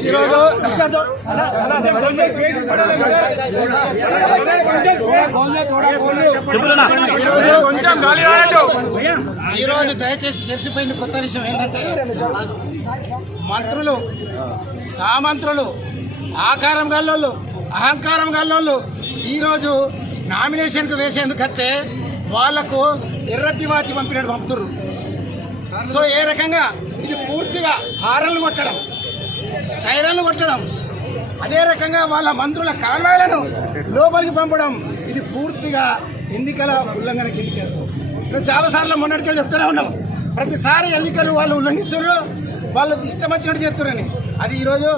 ఈరోజు ఈరోజు దయచేసి తెలిసిపోయింది కొత్త విషయం ఏంటంటే మంత్రులు సామంత్రులు ఆకారం గల్లోళ్ళు అహంకారం గల్లోళ్ళు ఈరోజు నామినేషన్కు వేసేందుకత్తే వాళ్ళకు ఎర్రత్తి వాచి పంపినట్టు పంపుతున్నారు సో ఏ రకంగా ఇది పూర్తిగా హారన్లు కొట్టడం సైరన్లు కొట్టడం అదే రకంగా వాళ్ళ మంత్రుల కాన్వాయ్లను లోపలికి పంపడం ఇది పూర్తిగా ఎన్నికల ఉల్లంఘన కిందికేస్తాం మేము చాలాసార్లు మొన్నటికే చెప్తూనే ఉన్నాం. ప్రతిసారి ఎన్నికలు వాళ్ళు ఉల్లంఘిస్తున్నారు వాళ్ళు ఇష్టం వచ్చినట్టు చెప్తున్నారని అది ఈరోజు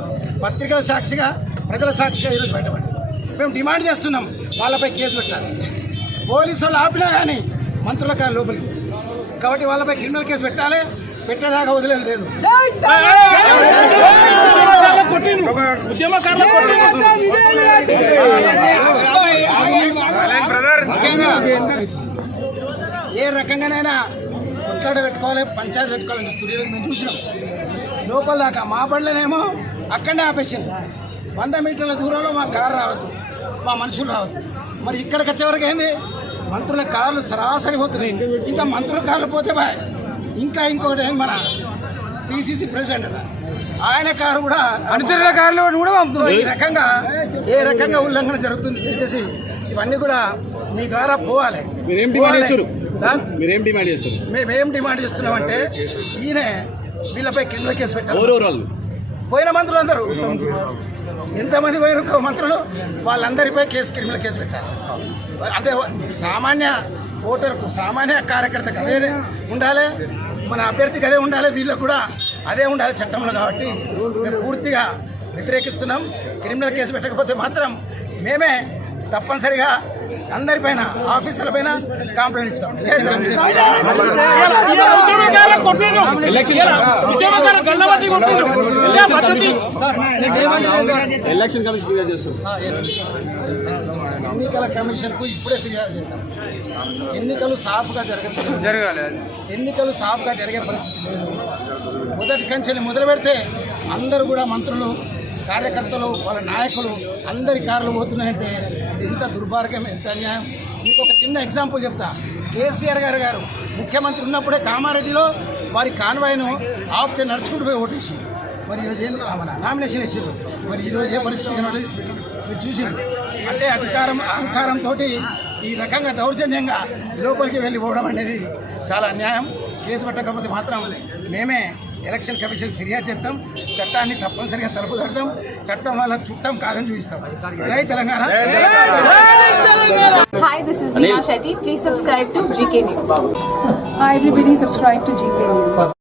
పత్రికల సాక్షిగా ప్రజల సాక్షిగా ఈరోజు బయటపడింది. మేము డిమాండ్ చేస్తున్నాం వాళ్ళపై కేసు పెట్టాలి. పోలీసు వాళ్ళు ఆపినా కానీ మంత్రుల లోపలికి. కాబట్టి వాళ్ళపై క్రిమినల్ కేసు పెట్టాలి. పెట్టేదాకా వదిలేదు లేదు. ఏ రకంగానైనా కొట్లాట పెట్టుకోవాలి పంచాయతీ పెట్టుకోవాలని ఈరోజు మేము చూసినాం. లోపల దాకా మా బళ్ళనేమో అక్కడనే ఆపేసింది వంద మీటర్ల దూరంలో మా కారు రావద్దు మా మనుషులు రావద్దు. మరి ఇక్కడికి వచ్చేవరకు ఏంది? మంత్రుల కార్లు సరాసరి పోతున్నాయి. ఇంకా మంత్రుల కార్లు పోతే బాయ్. ఇంకా ఇంకొకటి ఏం మన పిసిసి ప్రెసిడెంట్. ఆయన కారు కూడా మంత్రుల కార్లు కూడా సో ఈ రకంగా ఏ రకంగా ఉల్లంఘన జరుగుతుంది దయచేసి ఇవన్నీ కూడా మీ ద్వారా పోవాలి మీరేం డిమాండ్. చేస్తారు? సార్ మీరేం డిమాండ్ చేస్తారు మేమేం డిమాండ్ చేస్తున్నామంటే ఈయన వీళ్ళపై క్రిమినల్ కేసు పెట్టాలి పోయిన మంత్రులు అందరూ. ఎంతమంది పోయిన మంత్రులు వాళ్ళందరిపై కేసు క్రిమినల్ కేసు పెట్టారు. అంటే సామాన్య ఓటర్కు సామాన్య కార్యకర్తకు అదే ఉండాలి. మన అభ్యర్థికి అదే ఉండాలి. వీళ్ళకు కూడా అదే ఉండాలి చట్టంలో కాబట్టి మేము పూర్తిగా వ్యతిరేకిస్తున్నాం. క్రిమినల్ కేసు పెట్టకపోతే మాత్రం మేమే తప్పనిసరిగా అందరిపైన ఆఫీసర్లపైన కంప్లైంట్ ఇస్తాం. ఎన్నికల కమిషన్కు ఇప్పుడే ఫిర్యాదు చేద్దాం ఎన్నికలు సాఫ్గా జరగదు జరగాలి ఎన్నికలు సాఫ్గా జరిగే పరిస్థితి లేదు. మొదటి కంచెని మొదలు పెడితే అందరూ కూడా మంత్రులు కార్యకర్తలు వాళ్ళ నాయకులు అందరి కార్లు పోతున్నాయంటే అది ఎంత దుర్మార్గం ఎంత అన్యాయం? మీకు ఒక చిన్న ఎగ్జాంపుల్ చెప్తా. కేసీఆర్ గారు గారు ముఖ్యమంత్రి ఉన్నప్పుడే కామారెడ్డిలో వారి కాన్వాయ్ను ఆపితే నడుచుకుంటూ పోయి ఓటేసి. మరి ఈరోజు ఏం మన నామినేషన్ వేసారు మరి ఈరోజు ఏ పరిస్థితి కనబడి మీరు చూసారు అంటే అధికారం అహంకారంతో ఈ రకంగా దౌర్జన్యంగా లోపలికి వెళ్ళిపోవడం అనేది చాలా అన్యాయం. కేసు పెట్టకపోతే మాత్రం మేమే ఎలక్షన్ కమిషన్ ఫిర్యాదు చేస్తాం చట్టాన్ని తప్పనిసరిగా తలుపు తడతాం చట్టం వల్ల చుట్టం కాదని చూపిస్తాం జై Telangana Hi, this is Neha Shetty. Please subscribe to GK News. Hi everybody, subscribe to GK News.